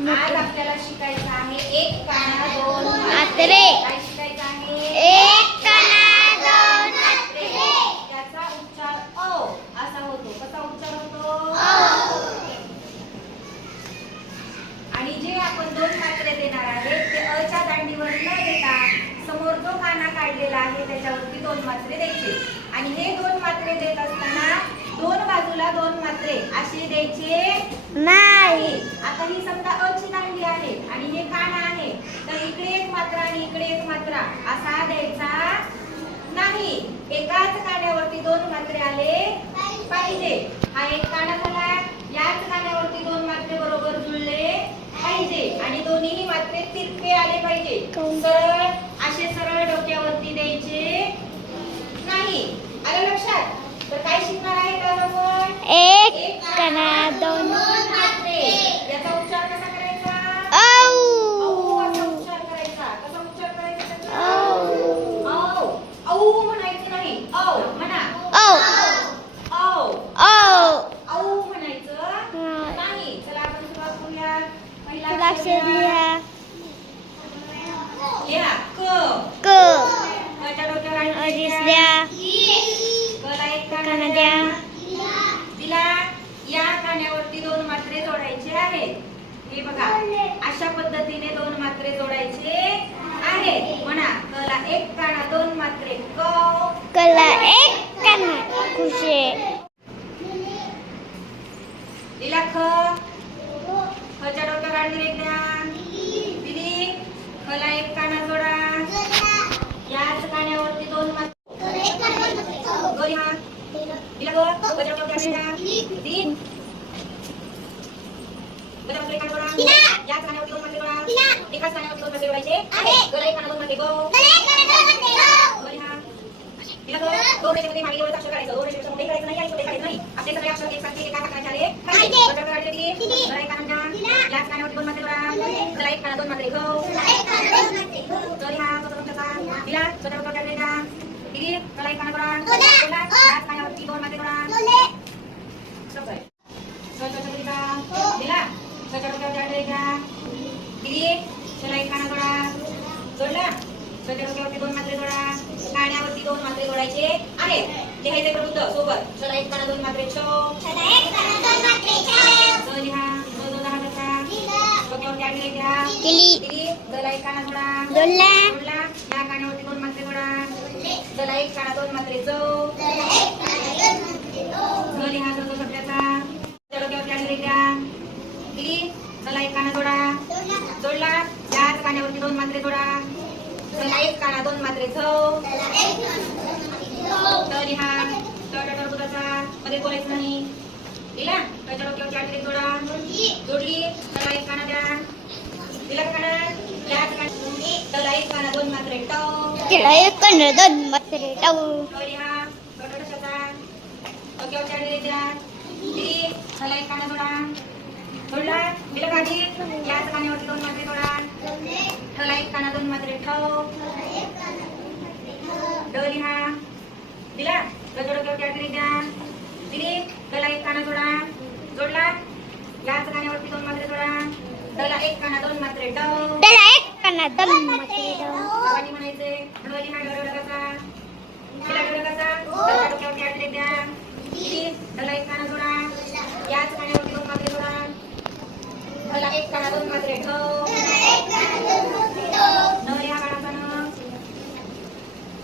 आज आपल्याला शिकायचं आहे एक काना दोन मात्रे. काय शिकायचं आहे? एक कणा दोन मात्रे. त्याचा उच्चार अ. असा होतो. कसा उच्चार होतो? आणि जे आपण दोन मात्रे देणार आहेत ते अच्या दांडीवर न देता समोर जो काना काढलेला आहे त्याच्यावरती दोन मात्रे द्यायचे. आणि हे दोन मात्रे देत असताना दोन बाजूला दोन मात्रे असे द्यायचे नाही. आता ही समजा अ ची दांडी आहे आणि हे कान आहे तर इकडे एक मात्रा आणि इकडे एक मात्रा असा द्यायचा नाही. एकाच कान्यावरती दोन मात्रे आले पाहिजे. हा एक काना झाला याच कान्यावरती दोन मात्रे बरोबर जुळले पाहिजे. आणि दोन्ही मात्रे तिरके आले पाहिजे? सरळ असे सरळ डोक्यावरती द्यायचे नाही आलं लक्षात तर काय शिकणार आहे तर आपण कणा दोन. याचा उच्चार कसा करायचा? औ. असा उच्चार करायचा. कसा उच्चार करायचा त्याचा? औ. औ. औ म्हणायचं नाही. औ म्हणा औ औ औ औ म्हणायचं नाही चला आपण सुरुवात करूया पहिला तुला अक्षर अक्षर लिहा लिहा क क कच्या डोक्यावर आणि अडीच द्या. द्या कला एक काना काना द्या तिला या कान्यावरती दोन मात्रे जोडायचे आहेत हे बघा अशा पद्धतीने दोन मात्रे जोडायचे आहेत. म्हणा कला एक काना दोन मात्रे. क कला एक कणा खुशे. दिला ख खच्या डोक्यावर आडवी रेघ द्या दिली. खला एक काना जोडा याच कान्यावरती दोन मात्रे गौरी हा दिला ग खच्या डोक्यावर आडवी द्या तीन खच्या डोक्यावर एक काना जोडा याच कान्यावरती दोन मात्रे जोडा एकाच कान्यावरती दोन मात्रे जोडायचे गला एक काना दोन मात्रे गो गौरी हा दिला ग दोन रेषेमध्ये मागे एवढंच अक्षर करायचं दोन रेषेपेक्षा मोठे करायचं नाही आणि छोटे करायचं नाही आपले सगळे अक्षर एकसारखे एका अक्षराचे आले पाहिजे. खच्या डोक्यावर आडवी दिली गला एक काना द्या याच कान्यावरती दोन मात्रे जोडा गला एक काना दोन मात्रे गो गौरी हा स्वतः तुमचा दिला स्वतः डोक्यावर आडवी द्या दिली गला एक काना जोडा जोडला याच कान्यावरती दोन मात्रे जोडा सोपं आहे. स्वतः डोक्यावर द्या. दिला स्वतः डोक्यावर आडवी द्या दिली चला एक काना जोडा जोडला स्वतः डोक्यावरती दोन मात्रे जोडा काण्यावरती दोन मात्रे जोडायचे आहेत लिहायचे प्रबुद्ध सोबत. चला एक काना दोन मात्रे छो. लिहा ज दोन दहा कसा? डोक्यावरती आडवी घ्या केली दिली. जला एक काना जोडा. जोडला. जोडला. या काण्यावरती दोन मात्रे जोडा. एक काना दोन मात्रे जो ज लिहा जो जो शब्दाचा त्या डोक्यावरती आडवी घ्या दिली जला एक काना जोडा जोडला याच काण्यावरती दोन मात्रे जोडा जला एक काना दोन मात्रे झो तर लिहा तर टरबुजाचा मध्ये बोलायचं नाही दिला त्याच्या डोक्यावरती आडवी जोडा जोडली त्याला एक काना द्या दिला का काना याच काना त्याला एक काना दोन मात्रे टव तिला एक कणा दोन मात्रे टाऊ तर लिहा टोटोटोशाचा डोक्यावरती आडवी द्या दिली त्याला एक काना जोडा जोडला दिला काढी याच कान्यावरती दोन मात्रे जोडा ठला एक काना दोन मात्रे ठव ड लिहा दिला त्याच्या डोक्यावरती आडवी द्या दिली त्याला एक काना जोडा जोडला याच कान्यावरती दोन मात्रे जोडा डला एक काना दोन मात्रे डव सर्वांनी म्हणायचे डोक्यावरती द्या दिली त्याला एक काना जोडा. याच कान्यावरती दोन मात्रे जोडा. त्याला एक काना दोन मात्रे ठव. न लिहा बाळाचा न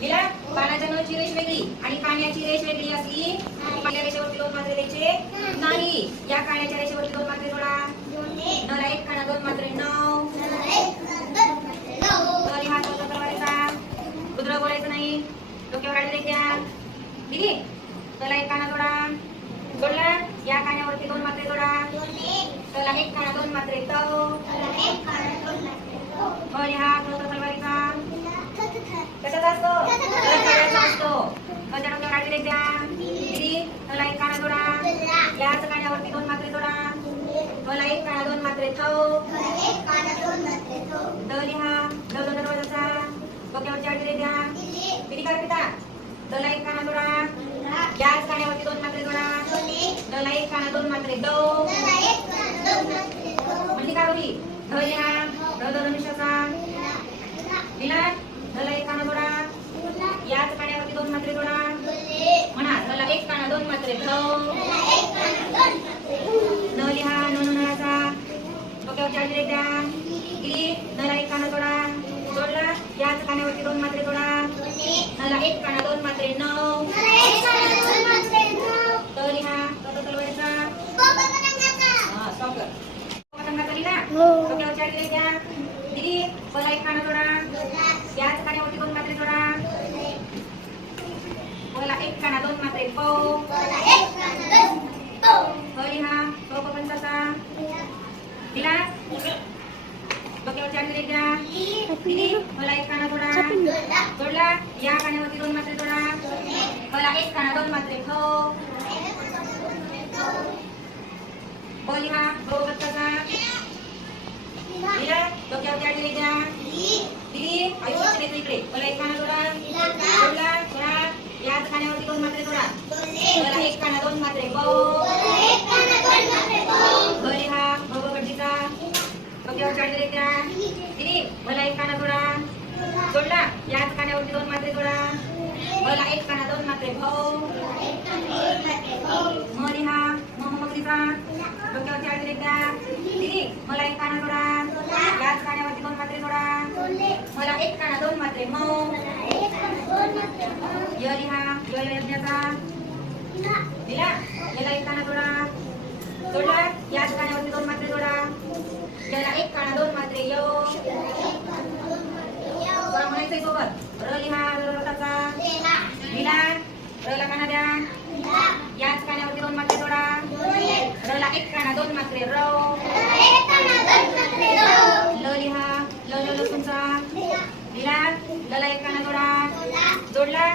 दिला बाणाच्या न ची रेष वेगळी आणि काण्याची रेष वेगळी असली पहिल्या रेषेवरती दोन मात्रे द्यायचे. नाही या काण्याच्या रेषेवरती दोन मात्रे जोडा. नला एक काना दोन मात्रे नऊ न लिहा तो तलवारीचा रुद्र बोलायचं नाही आडवी द्या दिली? त्याला एक काना जोडा. जोडला? या काण्यावरती दोन मात्रे जोडा. त्याला एक काना दोन मात्रे तव न लिहा तो तलवारीचा. कशाचा असतो? त्याच्या डोक्यावर आडवी द्या. दिली? एक काना जोडा. याच काण्यावरती दोन मात्रे जोडा. मला एक काना दोन मात्रे थव द लिहा द द दरवाजाचा डोक्यावरची आडवी द्या किती कर पिता दला एक काना जोडा याच काण्यावरती दोन मात्रे जोडा दला एक काना दोन मात्रे दो म्हणजे काय होईल ध लिहा ध धनुष्याचा लिहिला धला एक काना जोडा याच काण्यावरती दोन मात्रे जोडा म्हणा धला एक काना दोन मात्रे ध न लिहा न नळाचा डोक्यावर चार्जर द्या गिरी नला एक काना जोडा जोडला याच काण्यावरती दोन मात्रे जोडा नला एक काना दोन मात्रे नऊ त लिहा त तलवारीचा हा स्टॉप कर पतंगाचा लिहा हो. डोक्यावर चार्जर द्या गिरी मला एक काना जोडा याच काण्यावरती दोन मात्रे जोडा मला एक काना दोन मात्रे पौ हरी हा तो पंचाचा दिला डोक्यावर चार्जर द्या दिली मला एक काना याच कानावरती दोन मात्रे जोडा मला एक काना दोन मात्रे. बो घरी हा भगवतीचा डोक्यावर द्या दिली मला एक काना जोडा जोडला याच कानावरती दोन मात्रे जोडा मला एक काना दोन मात्रे. भाऊ मरी हा मोहम्मदीचा डोक्यावर द्या दिली मला एक काना जोडा याच कानावरती दोन मात्रे जोडा मला एक काना दोन मात्रे. मऊ यली हा यल यज्ञाचा दिला याला एक काना जोडा जोडला याच कानावरती दोन मात्रे जोडा याला एक काना दोन मात्रे यो बरं म्हणायचंय सोबत र लिहा रथाचा लिहा रला काना द्या याच कानावरती दोन मात्रे जोडा रला एक काना दोन मात्रे र ल लिहा ल ल लसूणचा लिहा लला एक काना जोडा जोडला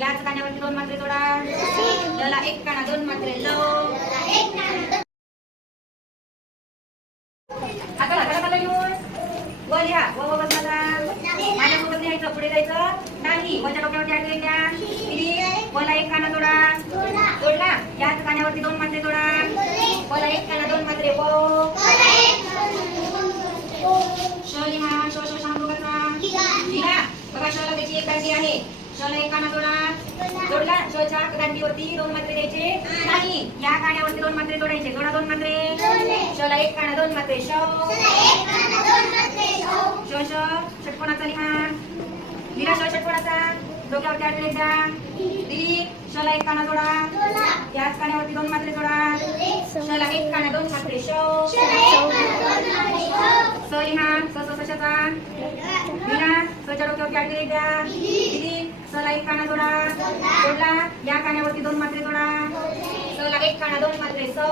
याच कानावरती दोन मात्रे जोडा. लला एक काना दोन मात्रे. लव आता हाताला मला घेऊन व लिहा व व बसला. माझ्यासोबत लिहायचं पुढे जायचं. नाही वच्या डोक्यावरती आठ द्या किती वला एक काना जोडा. जोडला. याच कानावरती दोन मात्रे जोडा. मला एक काना दोन मात्रे. हो. वो श लिहा श श शांभोगाचा लिहा बघा शला त्याची एक दांडी आहे. शला एक काना जोडा जोडला शच्या दांडीवरती दोन मात्रे द्यायचे. नाही या काण्यावरती दोन मात्रे जोडायचे. जोडा दोन मात्रे. शला एक काना दोन मात्रे. श. श. श षटकोणाचा लिहा लिहा श षटकोणाचा डोक्यावरती आठ द्या दिली शला एक काना जोडा. याच काण्यावरती दोन मात्रे जोडा. शला एक काना दोन मात्रे. श. स लिहा स स सशाचा लिहा सच्या डोक्यावरती आठ द्या चला सला एक काना जोडा. जोडला. या काण्यावरती दोन मात्रे जोडा. सला एक काना दोन मात्रे. सौ.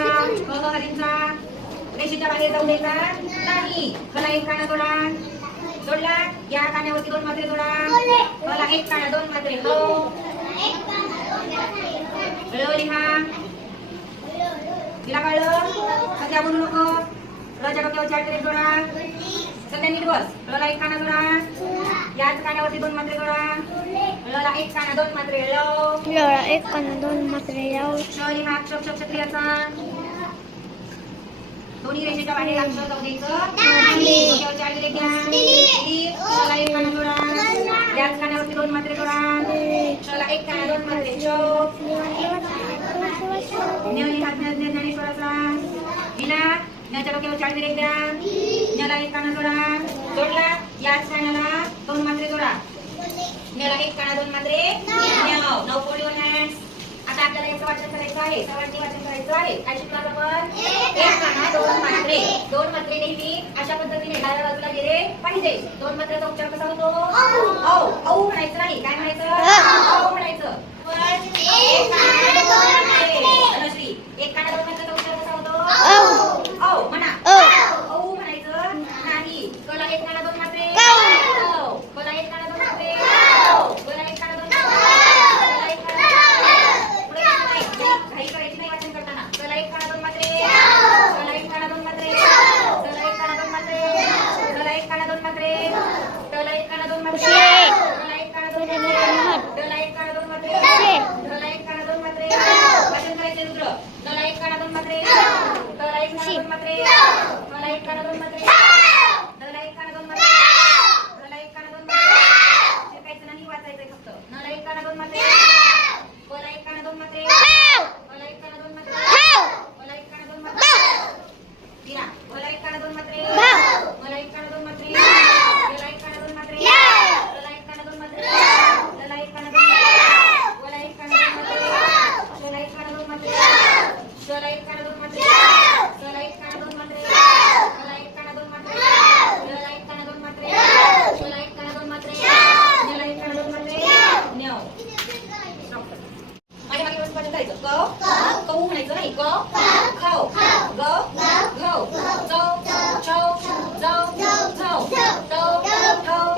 हा ग हरीचा. रेषेच्या बाहेर जाऊ द्यायचा नाही. मला एक काना जोडा. जोडला. या काण्यावरती दोन मात्रे जोडा. मला एक काना दोन मात्रे. हो. ळ हा तिला कळलं? सध्या बोलू नको. रजा डोक्यावर चार जोडा. सध्या नीट बस ळला एक काना जोडा याच कानावरती दोन मात्रे जोडा ळला एक काना दोन मात्रे ळ लोळा एक काना दोन मात्रे लाव श लिहा अक्षर क्षर क्षत्रियाचा दोन्ही रेषेच्या बाहेर अक्षर जाऊ द्यायचं डोक्यावर चार दिले घ्या दिली. शला एक काना जोडा याच कानावरती दोन मात्रे जोडा शला एक काना दोन मात्रे चोप ज्ञानी हा ज्ञा- ज्ञा- ज्ञानेश्वराचा विना ज्ञाच्या डोक्यावर चार दिले द्या ज्ञाला एक काना जोडा. जोडला. याच कानाला दोन मात्रे जोडा. ज्ञाला एक काना दोन मात्रे ज्ञाव. नऊ पोळी वन हँड्स आता आपल्याला याचं वाचन करायचं आहे. सर्वांनी वाचन करायचं आहे. काय शिकणार आपण? एक काना दोन मात्रे. दोन मात्रे नेहमी अशा पद्धतीने डाव्या बाजूला गेले पाहिजे. दोन मात्रेचा उच्चार कसा होतो? औ. औ म्हणायचं नाही. काय म्हणायचं? औ म्हणायचं. पण एक काना दोन मात्रे. एक काना दोन मात्रेचा औ म्हणा औ. म्हणायचं नाही कला एक काना दोन मात्रे. कला एक काना दोन मात्रे. कला एक काना दोन मात्रे एक काना पुढे नाही. घाई करायची नाही वाचन करताना कला एक काना दोन मात्रे कला एक काना दोन मात्रे कला एक काना दोन मात्रे कला एक काना दोन मात्रे कला एक काना दोन मात्रे. कला एक काना दोन मात्रे कला एक काना दोन मात्रे. कला एक काना दोन मात्रे वाचन करायचे रुद्र कला Malaika na Brahmatre. Malaika na Brahmatre. gấu khẩu gấu gấu dâu trâu dâu thâu đâu thâu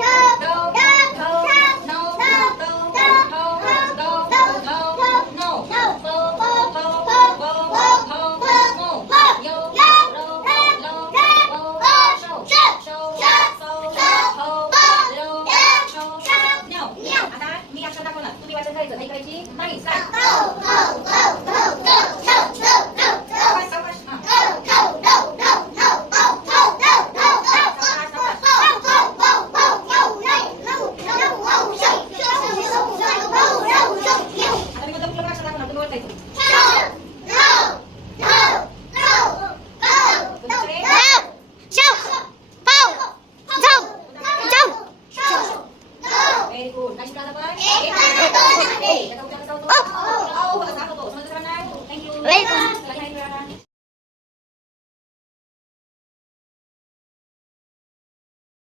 Thank you.